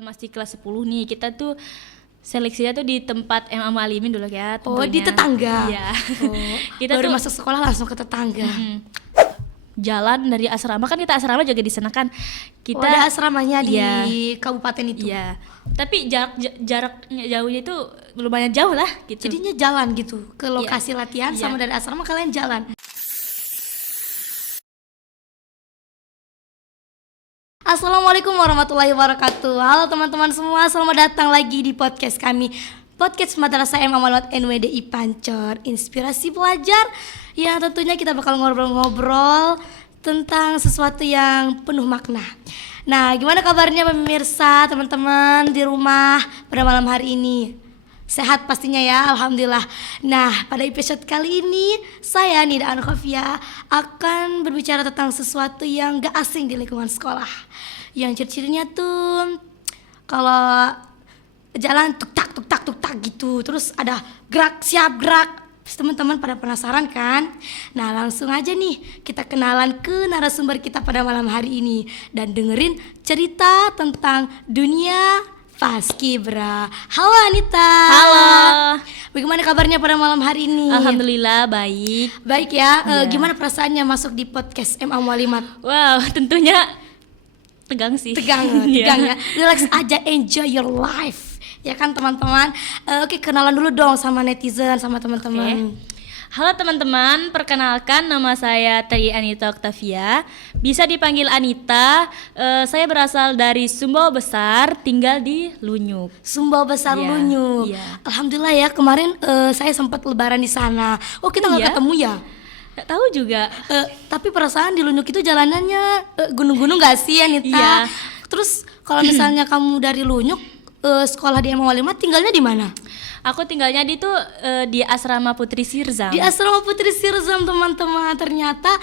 masih kelas 10 nih, kita tuh seleksinya tuh di tempat MA Mualimin dulu ya tentunya. Oh, di tetangga. Iya. Oh, Kita baru tuh masuk sekolah langsung ke tetangga. jalan dari asrama, kan kita asrama juga di sana kan. Kita Ada asramanya di Iya. kabupaten itu. Iya. Tapi jaraknya jauhnya itu lumayan jauh lah gitu. Jadinya jalan gitu ke lokasi latihan Iya. sama dari asrama kalian jalan. Assalamualaikum warahmatullahi wabarakatuh. Halo teman-teman semua, selamat datang lagi di podcast kami, podcast Madrasah MA Muhammadiyah NWDI Pancor, inspirasi pelajar. Ya tentunya kita bakal ngobrol-ngobrol tentang sesuatu yang penuh makna. Nah, gimana kabarnya pemirsa, teman-teman di rumah pada malam hari ini? Sehat pastinya ya, alhamdulillah. Nah, pada episode kali ini saya Nida Ankhofia akan berbicara tentang sesuatu yang gak asing di lingkungan sekolah. Yang ciri-cirinya tuh kalau jalan tuk tak gitu, terus ada gerak siap gerak. Teman-teman pada penasaran kan? Nah, langsung aja nih kita kenalan ke narasumber kita pada malam hari ini dan dengerin cerita tentang dunia Paskibra. Halo Anita. Halo. Bagaimana kabarnya pada malam hari ini? Alhamdulillah baik. Baik ya. Iya. Gimana perasaannya masuk di podcast MA Mualimat? Wow, tentunya tegang sih. Tegang ya. Relax aja, enjoy your life. Ya kan teman-teman. Oke, kenalan dulu dong sama netizen, sama teman-teman. Halo teman-teman, perkenalkan nama saya Tri Anita Octavia. Bisa dipanggil Anita. Saya berasal dari Sumbawa Besar, tinggal di Lunyuk. Sumbawa Besar Iya, Lunyuk. iya. Alhamdulillah ya, kemarin saya sempat lebaran di sana. Oh, kita nggak Iya? ketemu ya? Gak tahu juga. Tapi perasaan di Lunyuk itu jalanannya gunung-gunung gak sih Anita? Iya. Terus kalau misalnya kamu dari Lunyuk sekolah di MA Muhammadiyah tinggalnya di mana? Aku tinggalnya di Asrama Putri Sirzam. Di Asrama Putri Sirzam teman-teman. Ternyata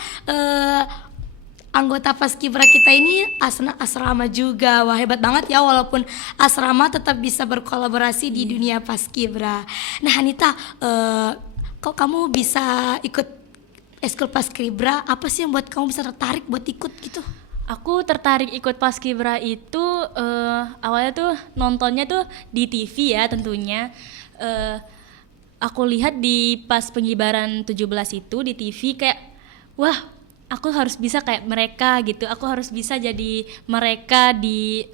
anggota Paskibra kita ini asrama juga. Wah, hebat banget ya, walaupun asrama tetap bisa berkolaborasi di dunia Paskibra. Nah Anita, kok kamu bisa ikut Eskul Paskibra? Apa sih yang buat kamu bisa tertarik buat ikut gitu? Aku tertarik ikut Paskibra itu awalnya tuh nontonnya tuh di TV ya tentunya. Aku lihat di pas pengibaran 17 itu di TV kayak wah, aku harus bisa kayak mereka gitu. Aku harus bisa jadi mereka di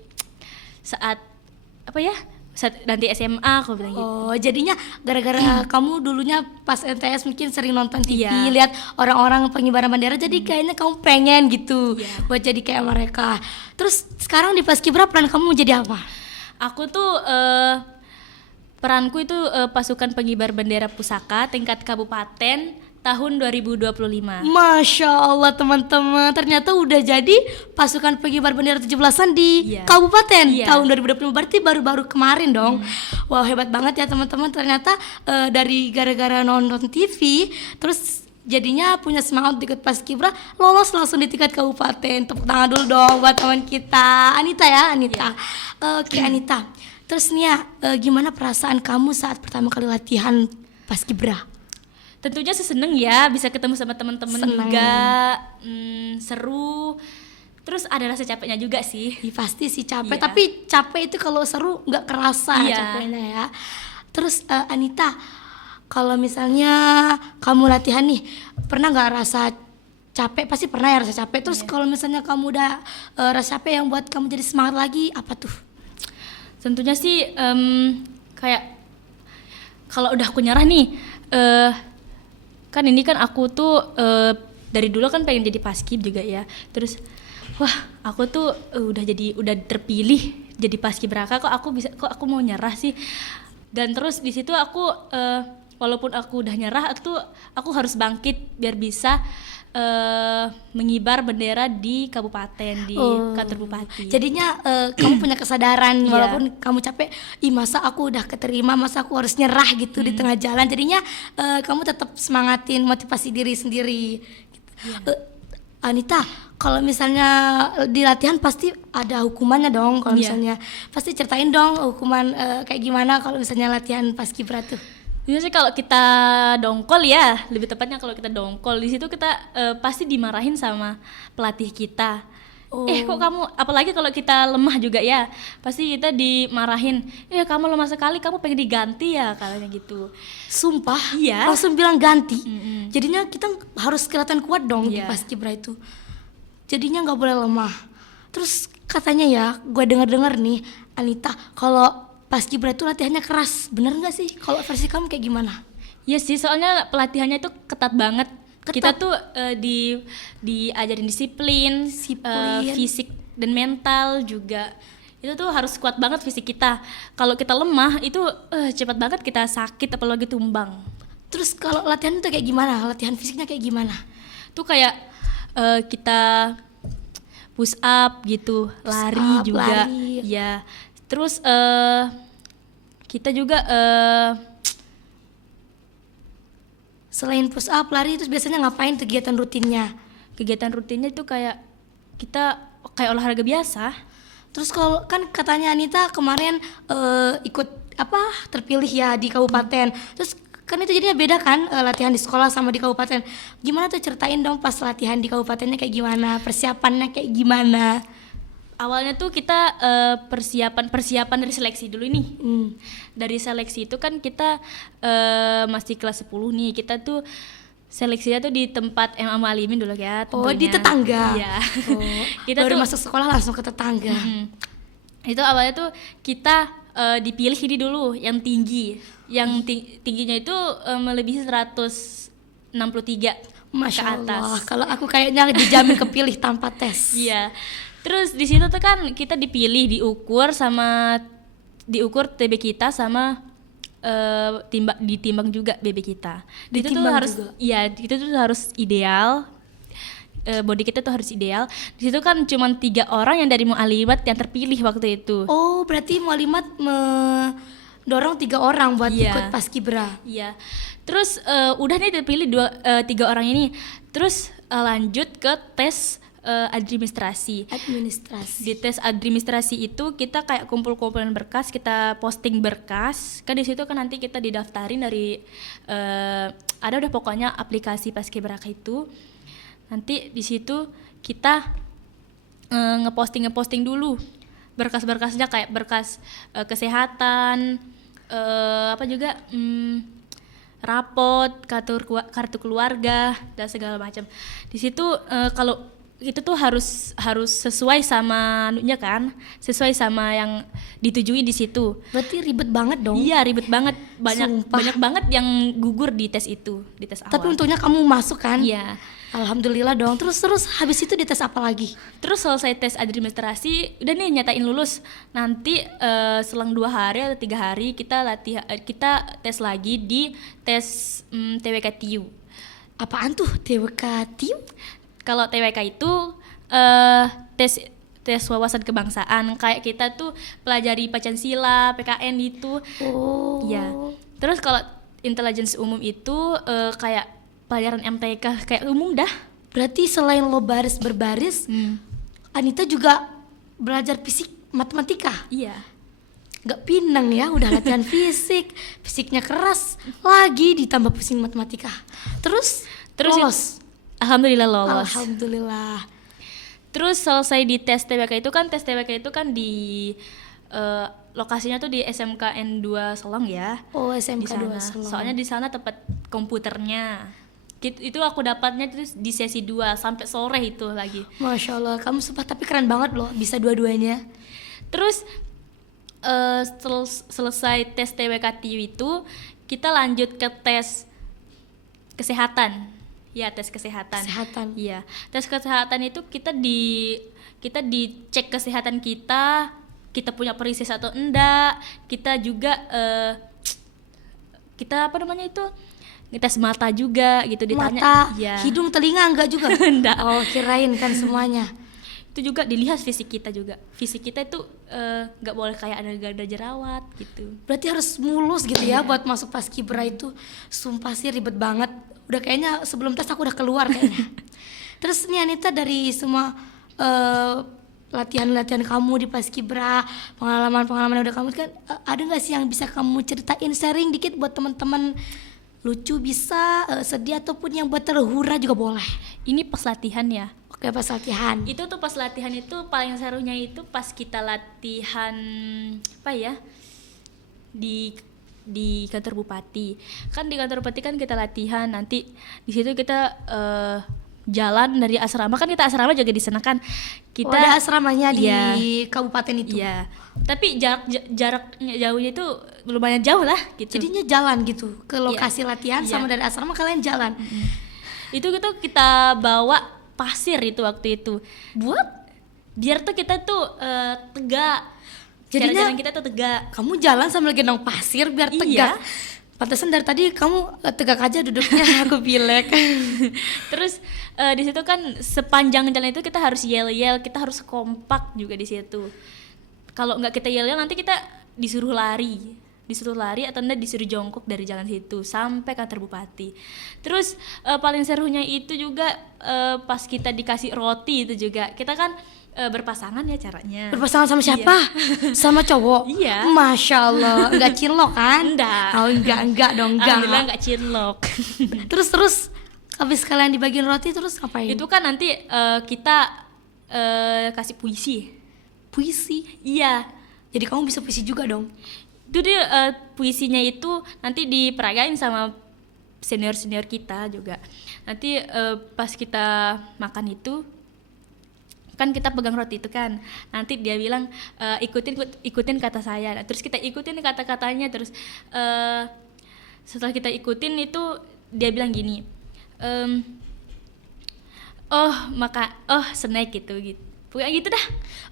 saat apa ya? Saat nanti SMA aku bilang gitu. Oh, jadinya gara-gara kamu dulunya pas MTS mungkin sering nonton TV, Iya. lihat orang-orang pengibaran bendera, jadi kayaknya kamu pengen gitu buat jadi kayak mereka. Terus sekarang di Paskibra peran kamu jadi apa? Aku tuh peranku itu pasukan pengibar bendera pusaka tingkat kabupaten tahun 2025. Masya Allah teman-teman, ternyata udah jadi pasukan pengibar bendera 17-an di Iya. kabupaten Iya. tahun 2025, berarti baru-baru kemarin dong. Wow, hebat banget ya teman-teman, ternyata dari gara-gara nonton TV terus jadinya punya semangat ikut Paskibra, lolos langsung di tingkat kabupaten. Tepuk tangan dulu dong buat teman kita Anita ya, Anita. Oke Anita, terus nih ya, gimana perasaan kamu saat pertama kali latihan Paskibra? Tentunya sih seneng ya bisa ketemu sama teman-teman Seneng. juga, seru. Terus ada rasa capeknya juga sih. Pasti sih capek, Iya. tapi capek itu kalau seru nggak kerasa Iya. capeknya ya. Terus Anita, kalau misalnya kamu latihan nih, pernah nggak rasa capek? Pasti pernah ya rasa capek. Terus kalau misalnya kamu udah rasa capek yang buat kamu jadi semangat lagi, apa tuh? Tentunya sih kayak kalau udah aku nyerah nih, kan ini kan aku tuh dari dulu kan pengen jadi paskib juga ya. Terus wah, aku tuh udah terpilih jadi paskibraka, kok aku mau nyerah sih. Dan terus di situ aku walaupun aku udah nyerah, aku harus bangkit biar bisa mengibar bendera di kabupaten, di kantor bupati. Jadinya kamu punya kesadaran Iya. walaupun kamu capek, masa aku udah keterima, masa aku harus nyerah gitu di tengah jalan. Jadinya kamu tetap semangatin motivasi diri sendiri gitu. Anita, kalau misalnya di latihan pasti ada hukumannya dong. Kalau Iya. misalnya pasti ceritain dong hukuman kayak gimana kalau misalnya latihan Paskibra tuh. Ini sih kalau kita dongkol ya, lebih tepatnya kalau kita dongkol di situ kita pasti dimarahin sama pelatih kita. Kok kamu, apalagi kalau kita lemah juga ya, pasti kita dimarahin, kamu lemah sekali, kamu pengen diganti ya, kalanya gitu. Sumpah, Iya. langsung bilang ganti. Jadinya kita harus kelihatan kuat dong di Iya. paskibra itu. Jadinya nggak boleh lemah. Terus katanya ya, gue dengar nih, Anita, kalau paskibra itu latihannya keras. Bener nggak sih? Kalau versi kamu kayak gimana? Iya sih, soalnya pelatihannya itu ketat banget. Ketat. Kita tuh diajarin disiplin, fisik dan mental juga. Itu tuh harus kuat banget fisik kita. Kalau kita lemah itu cepat banget kita sakit, apalagi tumbang. Terus kalau latihan itu kayak gimana? Latihan fisiknya kayak gimana? Tuh kayak kita push up gitu, lari up, juga. lari. Ya. Terus kita juga Selain push up, lari, terus biasanya ngapain kegiatan rutinnya? kegiatan rutinnya itu kayak kita kayak olahraga biasa. Terus kalau kan katanya Anita kemarin ikut terpilih ya di kabupaten. Terus kan itu jadinya beda kan latihan di sekolah sama di kabupaten. Gimana tuh, ceritain dong pas latihan di kabupatennya kayak gimana, persiapannya kayak gimana? Awalnya tuh kita persiapan dari seleksi dulu nih. Dari seleksi itu kan kita masih kelas 10 nih. Kita tuh seleksinya tuh di tempat MA Alimin dulu ya. Oh, tentunya. di tetangga. Iya. Oh, Kita baru tuh masuk sekolah langsung ke tetangga. itu awalnya tuh kita dipilih ini dulu yang tinggi. Yang tingginya itu melebihi 163 Masya ke atas. Allah, kalau aku kayaknya dijamin kepilih tanpa tes. Iya. Terus di situ tuh kan kita dipilih, diukur TB kita sama ditimbang juga BB kita. Itu tuh Ditimbang harus, juga? iya, itu tuh harus ideal. Body kita tuh harus ideal. Di situ kan cuma 3 orang yang dari Mu'alimat yang terpilih waktu itu. Oh, berarti Mu'alimat mendorong 3 orang buat Iya. ikut paskibra. Iya. Terus udah nih terpilih 3 orang ini. Terus lanjut ke tes administrasi. Di tes administrasi itu kita kayak kumpul-kumpulan berkas, kita posting berkas. Kan di situ kan nanti kita didaftarin dari ada udah pokoknya aplikasi Paskibraka itu. Nanti di situ kita ngeposting dulu berkas-berkasnya, kayak berkas kesehatan, apa juga rapot, kartu keluarga dan segala macam. Di situ kalau itu tuh harus sesuai sama anunya kan, sesuai sama yang ditujui di situ. Berarti ribet banget dong. Iya, ribet banget. Sumpah. Banyak banget yang gugur di tes itu, di tes awal. Tapi untungnya kamu masuk kan? Iya. Alhamdulillah dong. Terus habis itu dites apa lagi? Terus selesai tes administrasi, udah nih nyatain lulus. Nanti selang 2 hari atau 3 hari kita kita tes lagi di tes TWK TIU. Apaan tuh TWK TIU? Kalau TWK itu tes wawasan kebangsaan, kayak kita tuh pelajari Pancasila, PKN gitu. Oh. Iya. Terus kalau intelligence umum itu kayak pelajaran MTK kayak umum dah. Berarti selain lo baris berbaris, Anita juga belajar fisik matematika. Iya. Gak pinang ya, udah latihan fisiknya keras, lagi ditambah pusing matematika. Terus lolos. Alhamdulillah lolos. Alhamdulillah. Terus selesai di tes TWK itu kan di lokasinya tuh di SMKN 2 Selong ya. Oh, Di SMK 2 sana. Selong. Soalnya di sana tempat komputernya. Itu aku dapatnya terus di sesi 2 sampai sore itu lagi. Masya Allah, kamu sumpah tapi keren banget loh, bisa dua-duanya. Terus selesai tes TWK TIU itu kita lanjut ke tes kesehatan. Ya, tes kesehatan. Kesehatan. Iya. Tes kesehatan itu kita dicek kesehatan kita punya perisis atau enggak. Kita juga kita apa namanya itu? Ngetes mata juga gitu, ditanya. Mata, Iya. hidung, telinga enggak juga? Enggak. Oh, kirain kan semuanya. Itu juga dilihat fisik kita juga. Fisik kita itu nggak boleh kayak ada jerawat gitu. Berarti harus mulus gitu ya buat masuk paskibra itu. Sumpah sih ribet banget. Udah kayaknya sebelum tes aku udah keluar kayaknya. Terus nih Anita, dari semua latihan-latihan kamu di paskibra, pengalaman-pengalaman yang udah kamu kan, ada nggak sih yang bisa kamu ceritain, sharing dikit buat teman-teman? Lucu bisa, sedih ataupun yang buat terhura juga boleh. Ini pas latihan ya. Kayak pas latihan. Itu tuh pas latihan itu paling serunya itu pas kita latihan apa ya? Di kantor bupati. Kan di kantor bupati kan kita latihan, nanti di situ kita jalan dari asrama, kan kita asrama juga di sana kan. Kita ada asramanya di iya, kabupaten itu. iya. Tapi jaraknya jauhnya itu lumayan jauh lah gitu. Jadinya jalan gitu ke lokasi latihan sama dari asrama kalian jalan. Itu gitu kita bawa pasir itu waktu itu. Biar tuh kita tuh tegak. Jadinya Jalan kita tuh tegak. kamu jalan sambil gendong pasir biar Iya. tegak. Pantesan dari tadi kamu tegak aja duduknya. Aku pilek. Terus di situ kan sepanjang jalan itu kita harus yel-yel, kita harus kompak juga di situ. Kalau nggak kita yel-yel nanti kita disuruh lari atau enggak disuruh jongkok dari jalan situ sampai kantor bupati. Terus paling serunya itu juga pas kita dikasih roti itu juga. Kita kan berpasangan ya caranya. Berpasangan sama siapa? Sama cowok? Iya. Masya Allah. Enggak cinlok kan? Enggak. Oh enggak dong, Alhamdulillah enggak. nggak cinlok. Terus habis kalian dibagiin roti terus ngapain? Itu kan nanti kita kasih puisi. Puisi. Iya. Jadi kamu bisa puisi juga dong. Itu dia puisinya itu nanti diperagain sama senior kita juga. Nanti pas kita makan itu kan kita pegang roti itu kan, nanti dia bilang ikutin kata saya. Nah, terus kita ikutin kata-katanya, terus setelah kita ikutin itu dia bilang gini, snack gitu pokoknya gitu dah.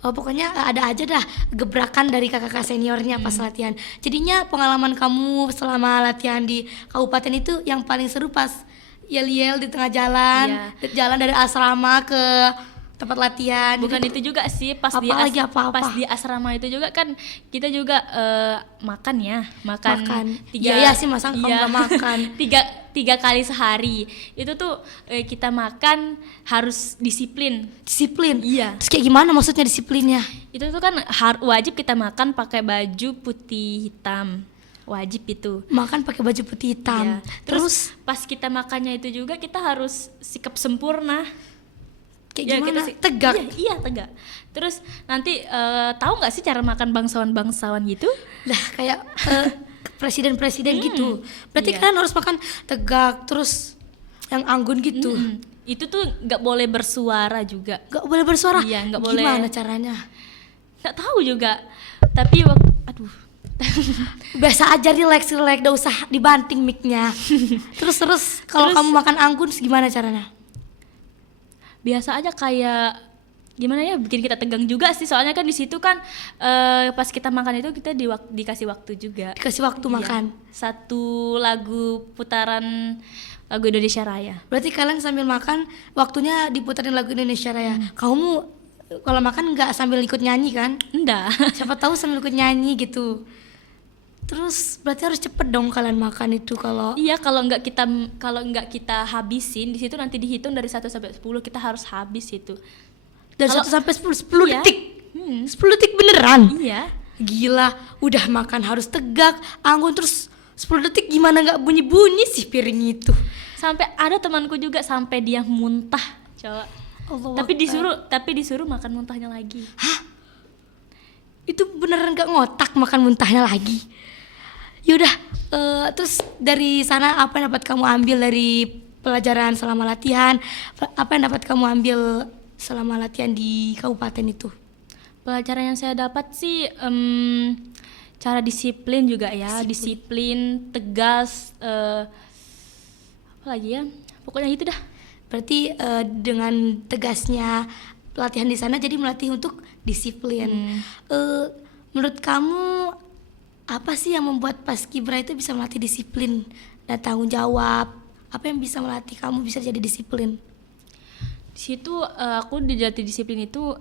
Oh pokoknya ada aja dah gebrakan dari kakak-kakak seniornya pas latihan. Jadinya pengalaman kamu selama latihan di kabupaten itu yang paling seru pas yel-yel di tengah jalan, jalan dari asrama ke tempat latihan. Bukan itu juga sih, pas di asrama itu juga kan kita juga makan. Iya sih masa kamu gak makan. tiga kali sehari itu tuh kita makan harus disiplin. Iya. Terus kayak gimana maksudnya disiplinnya? Itu tuh kan wajib kita makan pakai baju putih hitam, wajib itu makan pakai baju putih hitam. Iya. Terus pas kita makannya itu juga kita harus sikap sempurna. Kayak gimana? Tegak. Iya tegak. Terus nanti tahu nggak sih cara makan bangsawan gitu? Lah kayak presiden-presiden gitu. Berarti kalian harus makan tegak terus yang anggun gitu. Itu tuh nggak boleh bersuara juga. Nggak boleh bersuara? Iya, nggak boleh. Gimana caranya? Nggak tahu juga. Tapi aduh. Biasa aja relax, gak usah dibanting mic-nya. Terus kalau kamu makan anggun gimana caranya? Biasa aja kayak gimana ya, bikin kita tegang juga sih, soalnya kan di situ kan pas kita makan itu kita dikasih waktu juga. Dikasih waktu makan. Satu lagu putaran lagu Indonesia Raya. Berarti kalian sambil makan waktunya diputarin lagu Indonesia Raya. Kamu kalau makan nggak sambil ikut nyanyi kan? Enggak. Siapa tahu sambil ikut nyanyi gitu. Terus berarti harus cepet dong kalian makan itu kalau. Iya, kalau nggak kita habisin di situ nanti dihitung dari 1 sampai 10 kita harus habis itu. Dari 1 sampai 10 iya. detik. 10 detik beneran. Iya. Gila, udah makan harus tegak, anggun terus 10 detik gimana nggak bunyi-bunyi sih piring itu. Sampai ada temanku juga sampai dia muntah, coba. Tapi disuruh makan muntahnya lagi. Hah? Itu beneran nggak ngotak makan muntahnya lagi? Yaudah, terus dari sana apa yang dapat kamu ambil dari pelajaran selama latihan? Apa yang dapat kamu ambil selama latihan di kabupaten itu? Pelajaran yang saya dapat sih cara disiplin juga ya, disiplin, tegas, apa lagi ya? Pokoknya itu dah. Berarti dengan tegasnya pelatihan di sana jadi melatih untuk disiplin. Menurut kamu apa sih yang membuat Paskibra itu bisa melatih disiplin dan tanggung jawab? Apa yang bisa melatih kamu bisa jadi disiplin? Di situ aku dilatih disiplin itu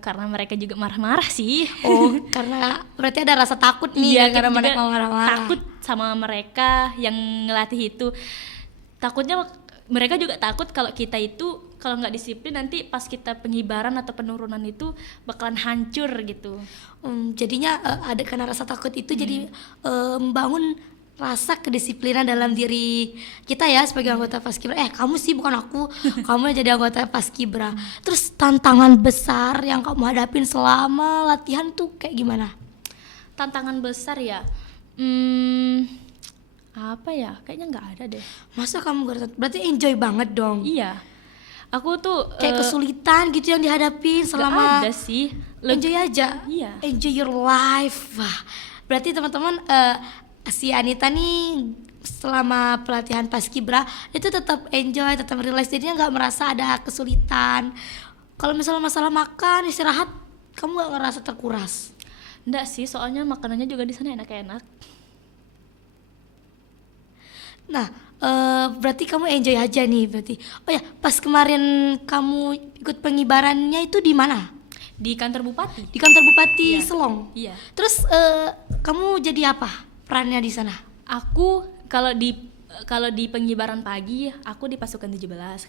karena mereka juga marah-marah sih. Oh, karena berarti ada rasa takut nih Iya, karena kita mereka juga marah-marah. takut sama mereka yang ngelatih itu. Takutnya mereka juga takut kalau kita itu kalau nggak disiplin nanti pas kita pengibaran atau penurunan itu bakalan hancur gitu. Jadinya ada karena rasa takut itu jadi membangun rasa kedisiplinan dalam diri kita ya sebagai anggota Paskibra. Kamu sih bukan aku, kamu yang jadi anggota Paskibra. Terus tantangan besar yang kamu hadapin selama latihan tuh kayak gimana? Tantangan besar ya, apa ya? Kayaknya nggak ada deh. Masa kamu gak, berarti enjoy banget dong? Iya, aku tuh Kayak kesulitan gitu yang dihadapin nggak selama ada sih. enjoy aja. Iya. Enjoy your life. Wah, berarti teman-teman si Anita nih selama pelatihan Paskibra itu tetap enjoy, tetap relax, jadinya nggak merasa ada kesulitan. Kalau misalnya masalah makan, istirahat, kamu nggak ngerasa terkuras? Nggak sih, soalnya makanannya juga di sana enak-enak. Nah, berarti kamu enjoy aja nih berarti. Oh ya, pas kemarin kamu ikut pengibarannya itu di mana? Di kantor bupati. Di kantor Bupati Iya. Selong. Iya. Terus kamu jadi apa perannya di sana? Aku kalau di pengibaran pagi aku di pasukan 17.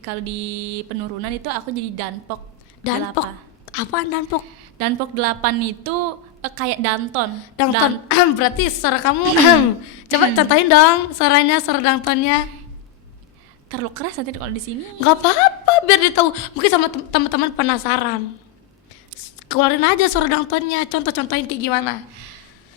Kalau di penurunan itu aku jadi Danpok. Danpok. 8. Apaan Danpok? Danpok 8 itu kayak Danton. Dangton. Berarti suara kamu coba contohin dong suara dangtonnya. Terlalu keras nanti kalau di sini. Nggak apa-apa biar dia tahu. Mungkin sama teman-teman penasaran. Keluarin aja suara dangtonnya. Contohin kayak gimana?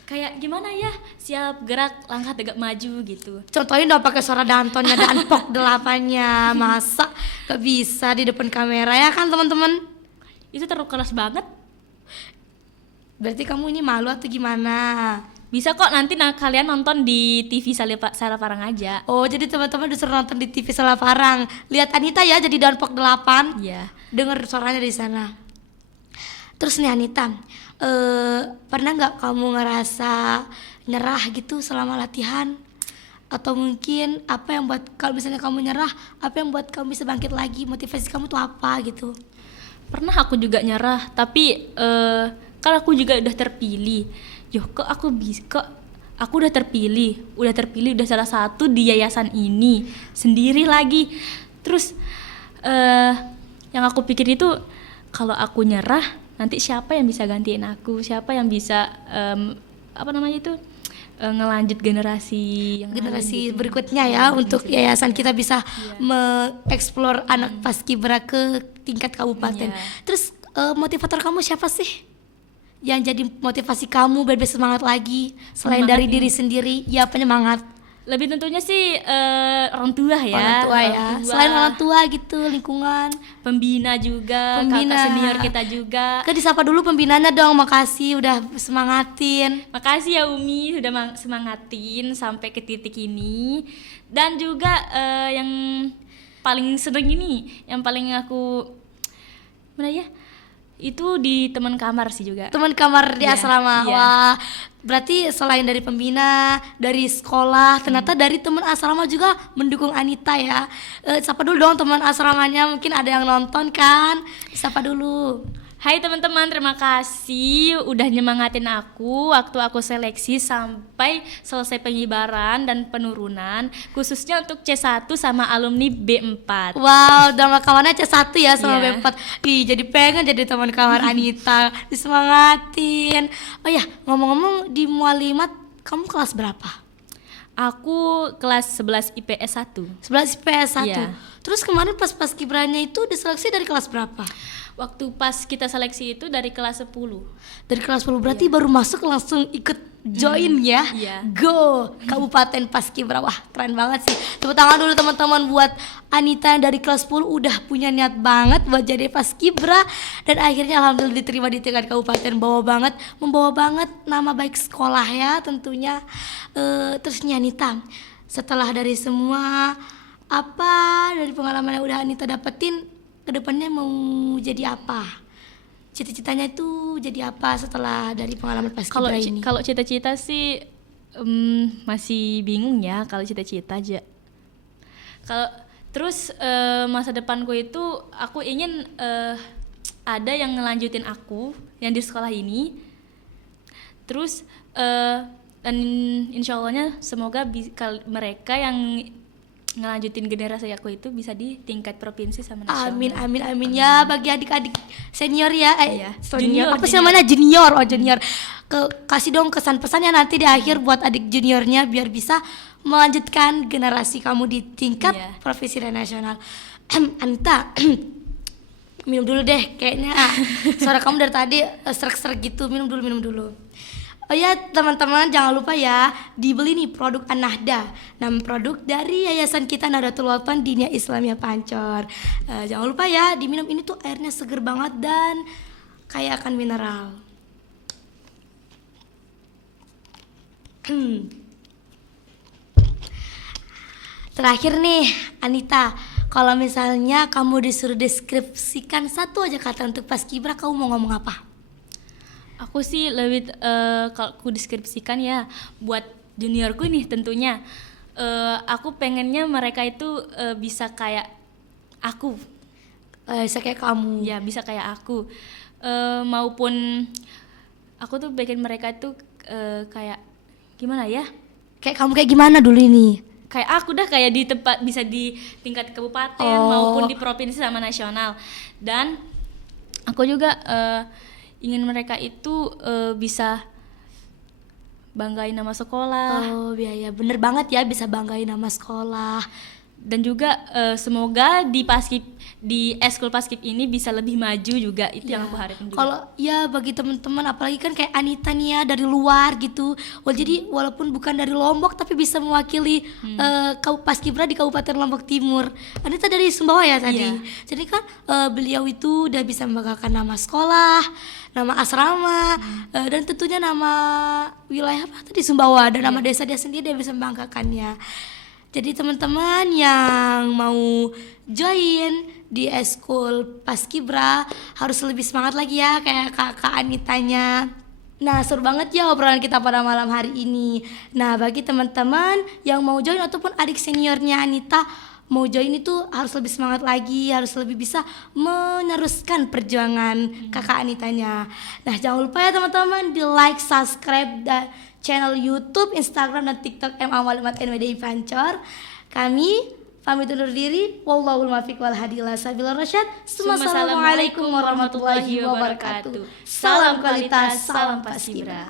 Kayak gimana ya? Siap gerak, langkah tegak maju gitu. Contohin dong pakai suara Dantonnya Danpok 8-nya. Masa gak bisa di depan kamera ya kan teman-teman? Itu terlalu keras banget. Berarti kamu ini malu atau gimana? Bisa kok nanti kalian nonton di TV Sala Parang aja. Oh, jadi teman-teman disuruh nonton di TV Salah Parang. Lihat Anita ya jadi Danpok 8. Iya. Dengar suaranya di sana. Terus nih Anita, pernah nggak kamu ngerasa nyerah gitu selama latihan? Atau mungkin apa yang buat kalau misalnya kamu nyerah, apa yang buat kamu bisa bangkit lagi? Motivasi kamu tuh apa gitu? Pernah aku juga nyerah, tapi kan aku juga udah terpilih. Kok aku udah terpilih udah salah satu di yayasan ini sendiri lagi. Terus yang aku pikir itu kalau aku nyerah nanti siapa yang bisa gantiin aku, siapa yang bisa ngelanjut generasi Generasi berikutnya ya untuk yayasan kita bisa mengeksplor anak Paskibra ke tingkat kabupaten. Iya. Terus motivator kamu siapa sih? Yang jadi motivasi kamu biar bisa semangat lagi selain dari diri sendiri? Ya penyemangat. Lebih tentunya sih orang tua ya. Orang tua ya. Selain orang tua gitu, lingkungan, pembina juga, kakak senior kita juga. Disapa dulu pembinanya dong. Makasih udah semangatin. Makasih ya Umi sudah semangatin sampai ke titik ini. Dan juga yang paling sering ini, yang paling aku mana ya? Itu di teman kamar sih juga. Teman kamar di asrama. Iya. Wah, berarti selain dari pembina, dari sekolah, ternyata dari teman asrama juga mendukung Anita ya. Sapa dulu dong teman asramanya, mungkin ada yang nonton kan. Sapa dulu. Hai teman-teman, terima kasih udah nyemangatin aku waktu aku seleksi sampai selesai pengibaran dan penurunan, khususnya untuk C1 sama alumni B4. Wow, udah kawannya C1 ya sama Iya. B4. Ih, jadi pengen jadi teman kamar Anita, disemangatin. Oh ya, ngomong-ngomong di Mualimat, kamu kelas berapa? Aku kelas 11 IPS 1. 11 IPS 1. Iya. Terus kemarin pas Paskibranya itu diseleksi dari kelas berapa? Waktu pas kita seleksi itu dari kelas 10. Dari kelas 10 berarti baru masuk langsung ikut join ya. Iya. Go Kabupaten Paskibra. Wah, keren banget sih. Tepuk tangan dulu teman-teman buat Anita yang dari kelas 10 udah punya niat banget buat jadi Paskibra dan akhirnya alhamdulillah diterima di tingkat kabupaten. Membawa banget nama baik sekolah ya tentunya. Terus nih Anita, setelah dari semua apa dari pengalaman yang udah Anita dapetin, kedepannya mau jadi apa? Cita-citanya itu jadi apa setelah dari pengalaman Paskibra ini? Kalau cita-cita sih masih bingung ya kalau cita-cita aja. Kalau terus masa depanku itu aku ingin ada yang ngelanjutin aku yang di sekolah ini. Terus dan insya Allahnya semoga mereka yang ngelanjutin generasi aku itu bisa di tingkat provinsi sama nasional. Amin ya bagi adik-adik senior ya. Iya. Senior. Apa sih Junior. namanya? Junior. Oh, junior. Kasih dong kesan-pesannya nanti di akhir buat adik juniornya biar bisa melanjutkan generasi kamu di tingkat Iya. provinsi dan nasional. Anita, minum dulu deh kayaknya. Suara kamu dari tadi serak-serak gitu. Minum dulu. Oh ya teman-teman, jangan lupa ya dibeli nih produk An-Nahda, nama produk dari Yayasan kita Nahdlatul Ulama Diniyah Islamiyah Pancor. Jangan lupa ya diminum, ini tuh airnya seger banget dan kaya akan mineral. Terakhir nih Anita, kalau misalnya kamu disuruh deskripsikan satu aja kata untuk Paskibra, kamu mau ngomong apa? Aku sih lebih kalau aku deskripsikan ya buat juniorku nih tentunya aku pengennya mereka itu bisa kayak aku. Bisa kayak kamu. Ya bisa kayak aku. Maupun aku tuh pengen mereka itu kayak gimana ya? Kayak kamu kayak gimana dulu ini? Kayak aku dah, kayak di tempat bisa di tingkat kabupaten maupun di provinsi sama nasional. Dan aku juga ingin mereka itu bisa banggain nama sekolah. Oh iya bener banget ya, bisa banggain nama sekolah. Dan juga semoga di eskul paskib ini bisa lebih maju juga, itu yang aku harapin juga. Kalau ya bagi teman-teman apalagi kan kayak Anita nih ya dari luar gitu. Jadi walaupun bukan dari Lombok tapi bisa mewakili Paskibra di Kabupaten Lombok Timur. Anita dari Sumbawa ya tadi. Iya. Jadi kan beliau itu udah bisa membanggakan nama sekolah, nama asrama, dan tentunya nama wilayah apa tadi Sumbawa dan nama desa dia sendiri, dia bisa membanggakannya. Jadi teman-teman yang mau join di eskul Paskibra harus lebih semangat lagi ya kayak kakak Anitanya. Nah seru banget ya obrolan kita pada malam hari ini. Nah bagi teman-teman yang mau join ataupun adik seniornya Anita mau join itu harus lebih semangat lagi, harus lebih bisa meneruskan perjuangan kakak Anitanya. Nah jangan lupa ya teman-teman di like, subscribe dan channel YouTube, Instagram dan TikTok @NWDI Pancor. Kami pamit undur diri. Wallahul muwaffiq wal hadi ila sabilir rasyad. Assalamualaikum warahmatullahi wabarakatuh. Salam kualitas, salam Paskibra.